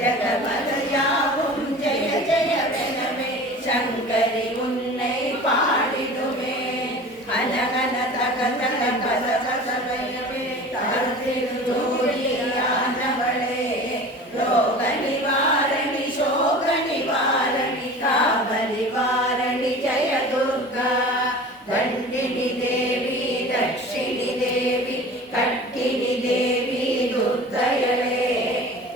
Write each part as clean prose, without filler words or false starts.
ஜகமதையாவும் ஜெய ஜெயவெனவே சங்கரி உன்னை பாடிடுமே. அனகன தக தக கத கதவெனவே தருதிருஜோதியானவளே. லோக நிவாரணி சோக நிவாரணி காம நிவாரணி ஜய துர்கா. தண்டினி தேவி தட்சிணி தேவி கட்கினி தேவி துர்தயளே.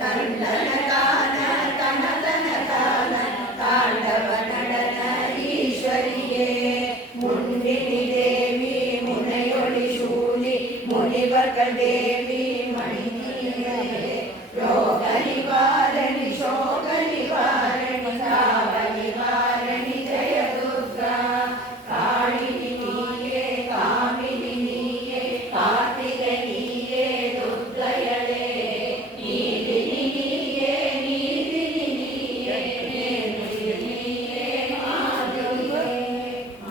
தண்டனகான தனதனகான தாண்டவ நடன ஈஸ்வரியே. முன்னினி தேவி முனையொளி சூழி முனிவர்கள் தேவி மணியே. யோக நிவாரணி சோக நிவாரணி தாவ நிவாரணி ஜய துர்கா. காளினி நீயே காமினி நீயே கார்த்திகை நீயே துர்தயளே. நீதினி நீயே நீதினி நீயே நேர்மையில் நீயே மாதவியே.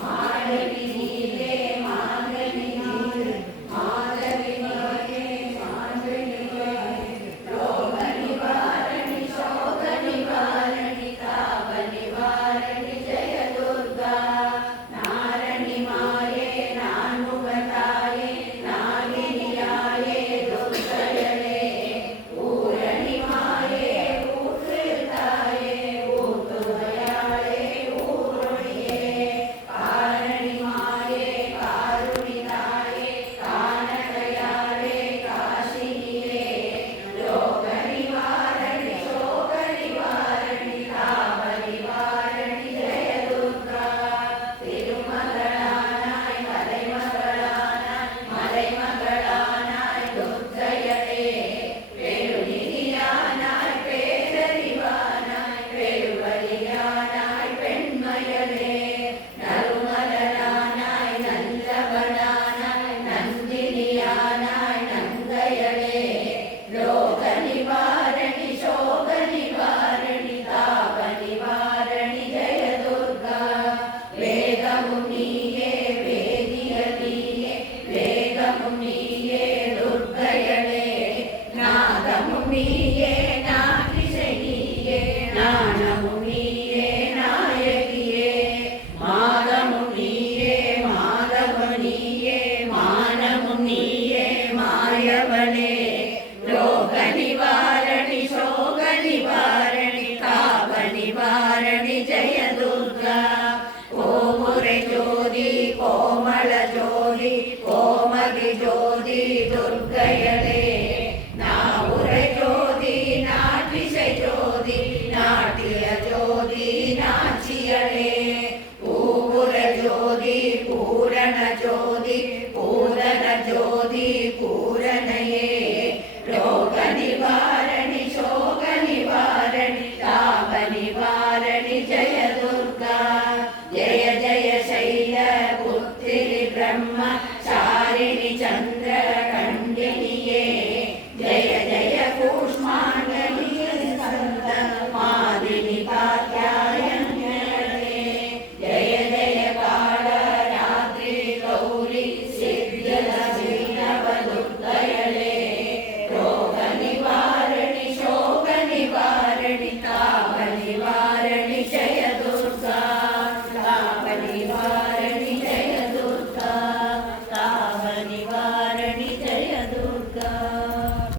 மாதவி நீயே மாதவி நீயே மாதவி நீயே மாதவி நீயே. லோக நிவாரணி சோக நிவாரணி தாவ நிவாரணி ஜய துர்கா. நாரணி மாயே நான்முகதாயே நாகினியாயே துர்தயளே. ஊரணி மாயே ஊற்றுதாயே ஊற்றுதயாளே ஊரொழியே. காரணி மாயே காருணிதாயே கானகயாளே காசினியே. லோக நிவாரணி சோக நிவாரணி தாவ நிவாரணி ஜய துர்கா. திருமகளானாய் மலைமகளானாய் துர்தயளே. பெருநிதியானாய் பேரறிவானாய் பெருவழியானாய் பெண்மயளே. நறுமலனானாய் நல்லவனானாய் நந்தினியானாய் நங்கையளே. லோக நிவாரணி சோக நிவாரணி தாவ நிவாரணி ஜய துர்கா. வேதமும் நீயே வேதிய நீயே வேதமும் நீயே துர்தயளே. நாதமும் நீயே